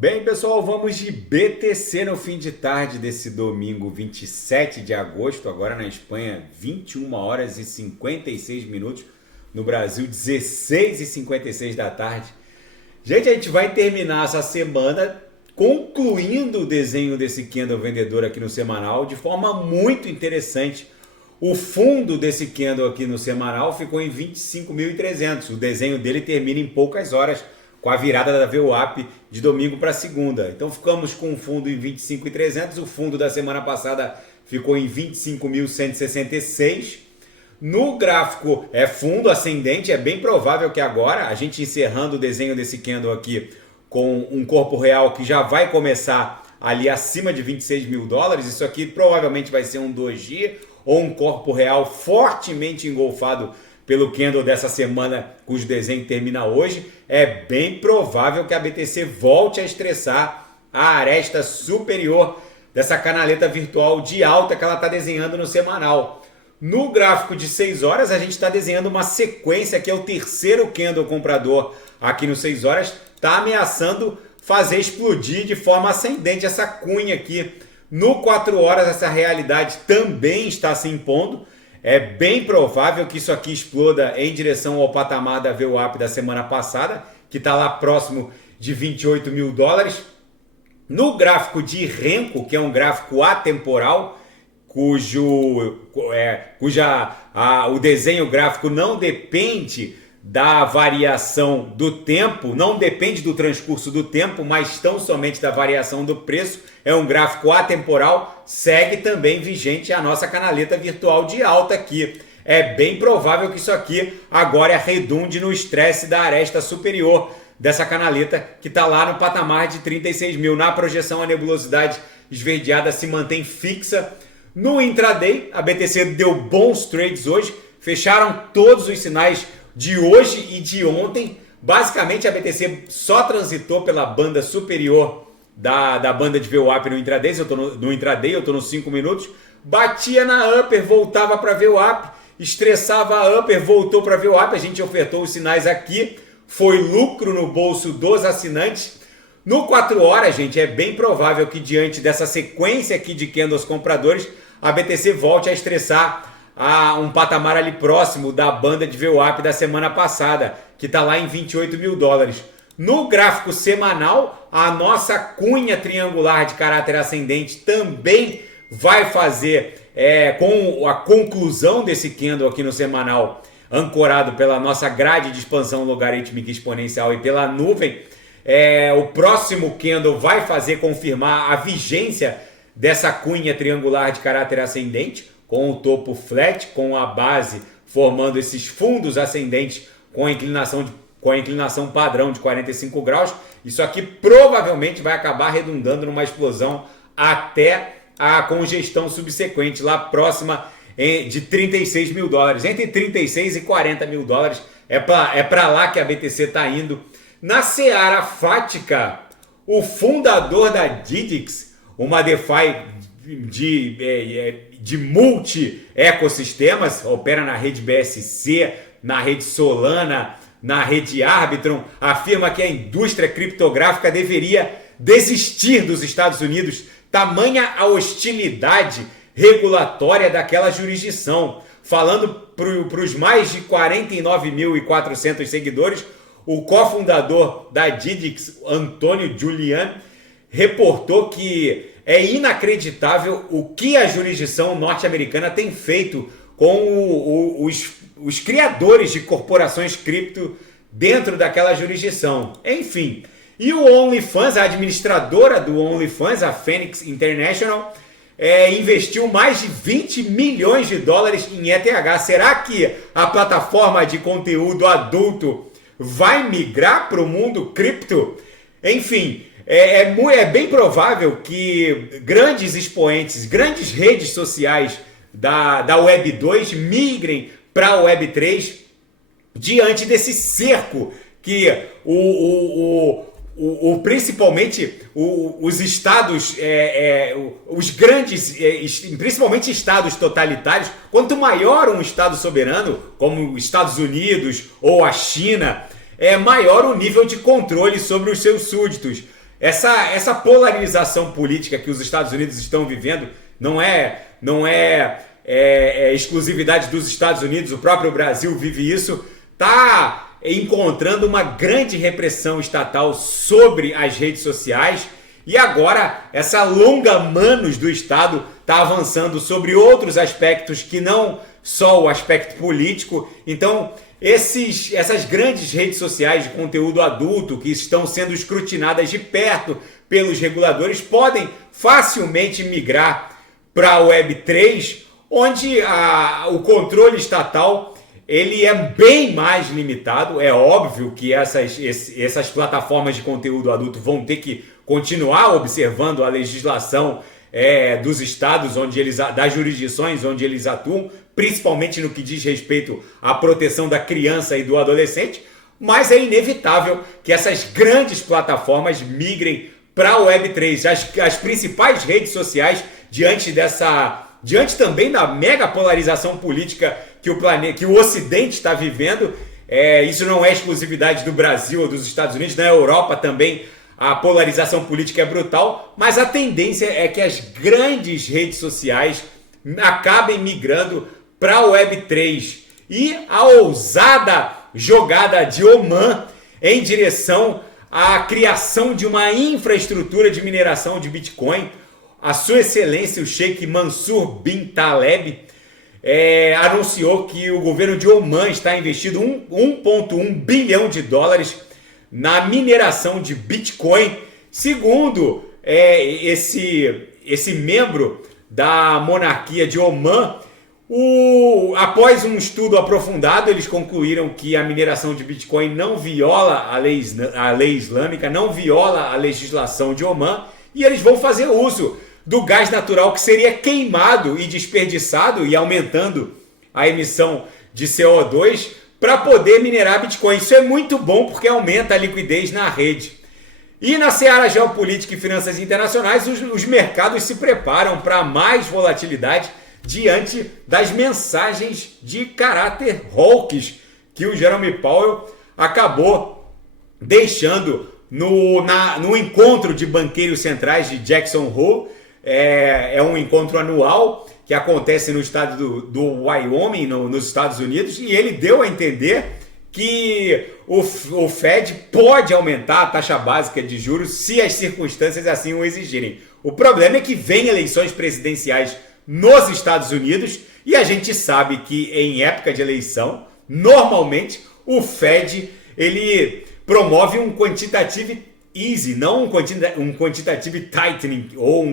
Bem, pessoal, vamos de BTC no fim de tarde desse domingo 27 de agosto, agora na Espanha, 21 horas e 56 minutos, no Brasil, 16 e 56 da tarde. Gente, a gente vai terminar essa semana concluindo o desenho desse candle vendedor aqui no semanal de forma muito interessante. O fundo desse candle aqui no semanal ficou em 25.300. O desenho dele termina em poucas horas com a virada da VWAP de domingo para segunda. Então ficamos com o fundo em 25.300. O fundo da semana passada ficou em 25.166. No gráfico é fundo ascendente, é bem provável que agora, a gente encerrando o desenho desse candle aqui com um corpo real que já vai começar ali acima de 26 mil dólares, isso aqui provavelmente vai ser um doji ou um corpo real fortemente engolfado pelo candle dessa semana, cujo desenho termina hoje. É bem provável que a BTC volte a estressar a aresta superior dessa canaleta virtual de alta que ela está desenhando no semanal. No gráfico de 6 horas, a gente está desenhando uma sequência que é o terceiro candle comprador aqui no 6 horas, está ameaçando fazer explodir de forma ascendente essa cunha aqui. No 4 horas, essa realidade também está se impondo. É bem provável que isso aqui exploda em direção ao patamar da VWAP da semana passada, que está lá próximo de 28 mil dólares. No gráfico de Renko, que é um gráfico atemporal, o desenho gráfico não depende da variação do tempo, não depende do transcurso do tempo, mas tão somente da variação do preço. É um gráfico atemporal, segue também vigente a nossa canaleta virtual de alta aqui. É bem provável que isso aqui agora redunde no estresse da aresta superior dessa canaleta que está lá no patamar de 36 mil. Na projeção, a nebulosidade esverdeada se mantém fixa. No intraday, a BTC deu bons trades hoje, fecharam todos os sinais de hoje e de ontem. Basicamente, a BTC só transitou pela banda superior da banda de VWAP no intraday. Eu estou nos 5 minutos. Batia na upper, voltava para VWAP, estressava a upper, voltou para VWAP. A gente ofertou os sinais aqui. Foi lucro no bolso dos assinantes. No 4 horas, gente, é bem provável que diante dessa sequência aqui de candles compradores, a BTC volte a estressar a um patamar ali próximo da banda de VWAP da semana passada, que está lá em 28 mil dólares. No gráfico semanal, a nossa cunha triangular de caráter ascendente também vai fazer, com a conclusão desse candle aqui no semanal, ancorado pela nossa grade de expansão logarítmica exponencial e pela nuvem, o próximo candle vai fazer confirmar a vigência dessa cunha triangular de caráter ascendente, com o topo flat, com a base formando esses fundos ascendentes com a inclinação padrão de 45 graus. Isso aqui provavelmente vai acabar redundando numa explosão até a congestão subsequente, lá próxima de 36 mil dólares. Entre 36 e 40 mil dólares é para lá que a BTC está indo. Na seara fática, o fundador da Didix, uma DeFi de multi-ecossistemas, opera na rede BSC, na rede Solana, na rede Arbitrum, afirma que a indústria criptográfica deveria desistir dos Estados Unidos, tamanha a hostilidade regulatória daquela jurisdição. Falando para os mais de 49.400 seguidores, o cofundador da Didix, Antônio Julian, reportou que é inacreditável o que a jurisdição norte-americana tem feito com os criadores de corporações cripto dentro daquela jurisdição. Enfim, e o OnlyFans, a administradora do OnlyFans, a Phoenix International, investiu mais de 20 milhões de dólares em ETH. Será que a plataforma de conteúdo adulto vai migrar para o mundo cripto? Enfim, é bem provável que grandes expoentes, grandes redes sociais da Web 2 migrem para a Web 3 diante desse cerco que principalmente os estados, os grandes, principalmente estados totalitários, quanto maior um estado soberano, como os Estados Unidos ou a China, maior o nível de controle sobre os seus súditos. essa polarização política que os Estados Unidos estão vivendo não é exclusividade dos Estados Unidos, o próprio Brasil vive isso, está encontrando uma grande repressão estatal sobre as redes sociais. E agora essa longa manos do Estado está avançando sobre outros aspectos que não só o aspecto político. Então essas grandes redes sociais de conteúdo adulto que estão sendo escrutinadas de perto pelos reguladores podem facilmente migrar para a Web3, onde o controle estatal ele é bem mais limitado. É óbvio que essas plataformas de conteúdo adulto vão ter que continuar observando a legislação dos estados, das jurisdições onde eles atuam, principalmente no que diz respeito à proteção da criança e do adolescente, mas é inevitável que essas grandes plataformas migrem para a Web3. As principais redes sociais, diante também da mega polarização política que o Ocidente está vivendo, isso não é exclusividade do Brasil ou dos Estados Unidos, na Europa também a polarização política é brutal, mas a tendência é que as grandes redes sociais acabem migrando para a Web3. E a ousada jogada de Oman em direção à criação de uma infraestrutura de mineração de Bitcoin, a Sua Excelência, o Sheikh Mansour bin Taleb, anunciou que o governo de Oman está investindo 1,1 bilhão de dólares na mineração de Bitcoin. Segundo esse membro da monarquia de Oman, após um estudo aprofundado, eles concluíram que a mineração de Bitcoin não viola a lei islâmica, não viola a legislação de Oman, e eles vão fazer uso do gás natural que seria queimado e desperdiçado e aumentando a emissão de CO2 para poder minerar Bitcoin. Isso é muito bom porque aumenta a liquidez na rede. E na seara geopolítica e finanças internacionais, os mercados se preparam para mais volatilidade diante das mensagens de caráter hawkish que o Jerome Powell acabou deixando no encontro de banqueiros centrais de Jackson Hole. É um encontro anual que acontece no estado do Wyoming, nos Estados Unidos, e ele deu a entender que o Fed pode aumentar a taxa básica de juros se as circunstâncias assim o exigirem. O problema é que vem eleições presidenciais nos Estados Unidos e a gente sabe que em época de eleição, normalmente o Fed ele promove um quantitative easy, não um quantitative tightening ou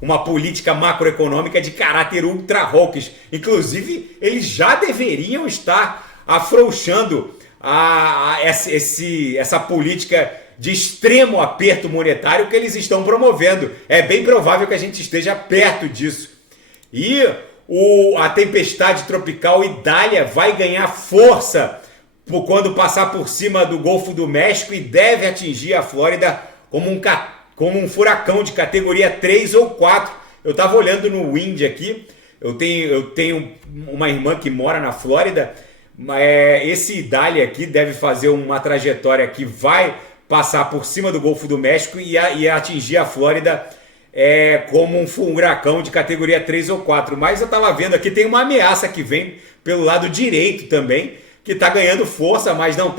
uma política macroeconômica de caráter ultra hawkish. Inclusive, eles já deveriam estar afrouxando essa política de extremo aperto monetário que eles estão promovendo. É bem provável que a gente esteja perto disso. E a tempestade tropical Idália vai ganhar força quando passar por cima do Golfo do México e deve atingir a Flórida como um furacão de categoria 3 ou 4. Eu estava olhando no Wind aqui, eu tenho uma irmã que mora na Flórida, esse Idália aqui deve fazer uma trajetória que vai passar por cima do Golfo do México e atingir a Flórida como um furacão de categoria 3 ou 4. Mas eu estava vendo aqui, tem uma ameaça que vem pelo lado direito também, que está ganhando força, mas não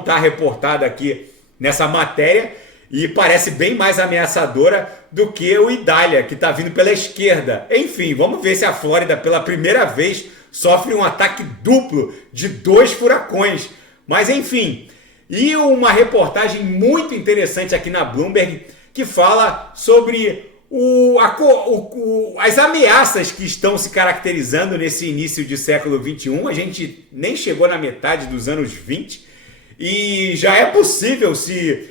tá reportada aqui nessa matéria, e parece bem mais ameaçadora do que o Idália, que está vindo pela esquerda. Enfim, vamos ver se a Flórida, pela primeira vez, sofre um ataque duplo de 2 furacões. Mas enfim, e uma reportagem muito interessante aqui na Bloomberg, que fala sobre as ameaças que estão se caracterizando nesse início de século XXI. A gente nem chegou na metade dos anos 20 e já é possível se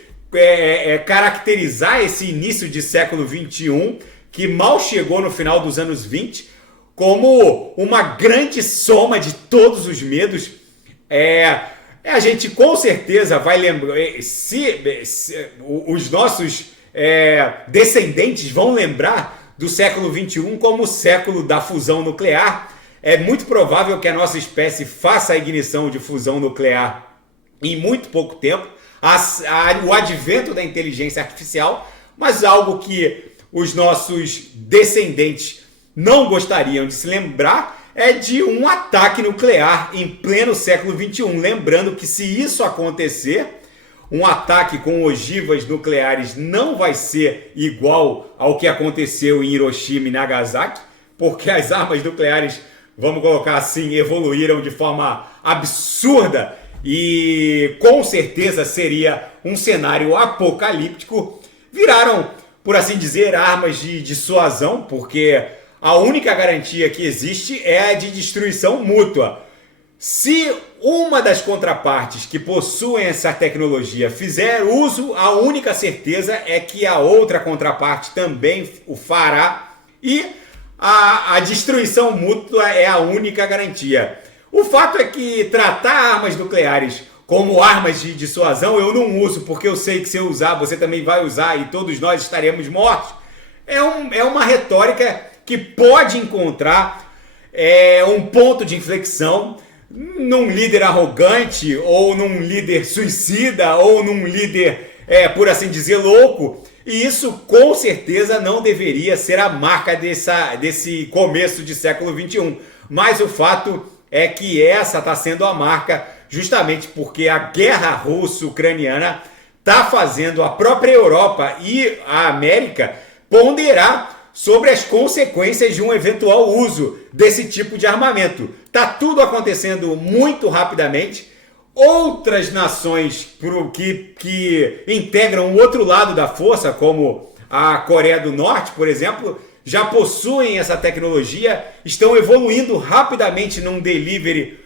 caracterizar esse início de século XXI, que mal chegou no final dos anos 20, como uma grande soma de todos os medos. A gente com certeza vai lembrar, os nossos descendentes vão lembrar do século XXI como o século da fusão nuclear. É muito provável que a nossa espécie faça a ignição de fusão nuclear em muito pouco tempo. o advento da inteligência artificial, mas algo que os nossos descendentes não gostariam de se lembrar é de um ataque nuclear em pleno século XXI. Lembrando que se isso acontecer, um ataque com ogivas nucleares não vai ser igual ao que aconteceu em Hiroshima e Nagasaki, porque as armas nucleares, vamos colocar assim, evoluíram de forma absurda e com certeza seria um cenário apocalíptico. Viraram, por assim dizer, armas de dissuasão, porque a única garantia que existe é a de destruição mútua. Se uma das contrapartes que possuem essa tecnologia fizer uso, a única certeza é que a outra contraparte também o fará e a destruição mútua é a única garantia. O fato é que tratar armas nucleares como armas de dissuasão eu não uso, porque eu sei que se eu usar você também vai usar e todos nós estaremos mortos. É uma retórica que pode encontrar um ponto de inflexão num líder arrogante, ou num líder suicida, ou num líder, por assim dizer, louco. E isso com certeza não deveria ser a marca desse começo de século XXI. Mas o fato é que essa está sendo a marca justamente porque a guerra russo-ucraniana está fazendo a própria Europa e a América ponderar sobre as consequências de um eventual uso desse tipo de armamento. Está tudo acontecendo muito rapidamente. Outras nações que integram o outro lado da força, como a Coreia do Norte, por exemplo, já possuem essa tecnologia, estão evoluindo rapidamente num delivery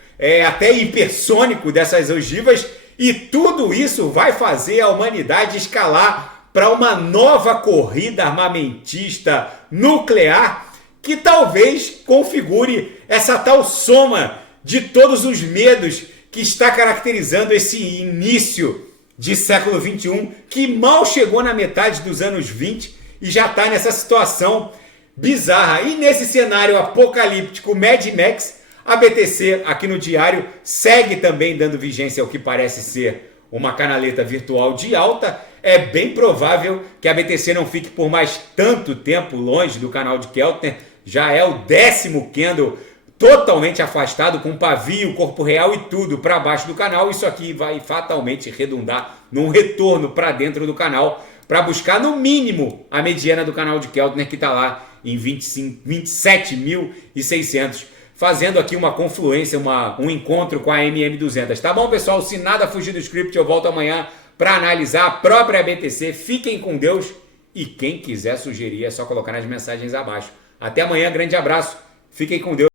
até hipersônico dessas ogivas, e tudo isso vai fazer a humanidade escalar para uma nova corrida armamentista nuclear que talvez configure essa tal soma de todos os medos que está caracterizando esse início de século XXI, que mal chegou na metade dos anos 20 e já está nessa situação bizarra. E nesse cenário apocalíptico Mad Max, a BTC aqui no Diário segue também dando vigência ao que parece ser uma canaleta virtual de alta. É bem provável que a BTC não fique por mais tanto tempo longe do canal de Keltner. Já é o 10º candle totalmente afastado, com pavio, corpo real e tudo para baixo do canal. Isso aqui vai fatalmente redundar num retorno para dentro do canal, para buscar no mínimo a mediana do canal de Keltner, que está lá em 27.600, fazendo aqui uma confluência, um encontro com a MM200. Tá bom, pessoal? Se nada fugir do script, eu volto amanhã para analisar a própria BTC. Fiquem com Deus e quem quiser sugerir é só colocar nas mensagens abaixo. Até amanhã, grande abraço, fiquem com Deus.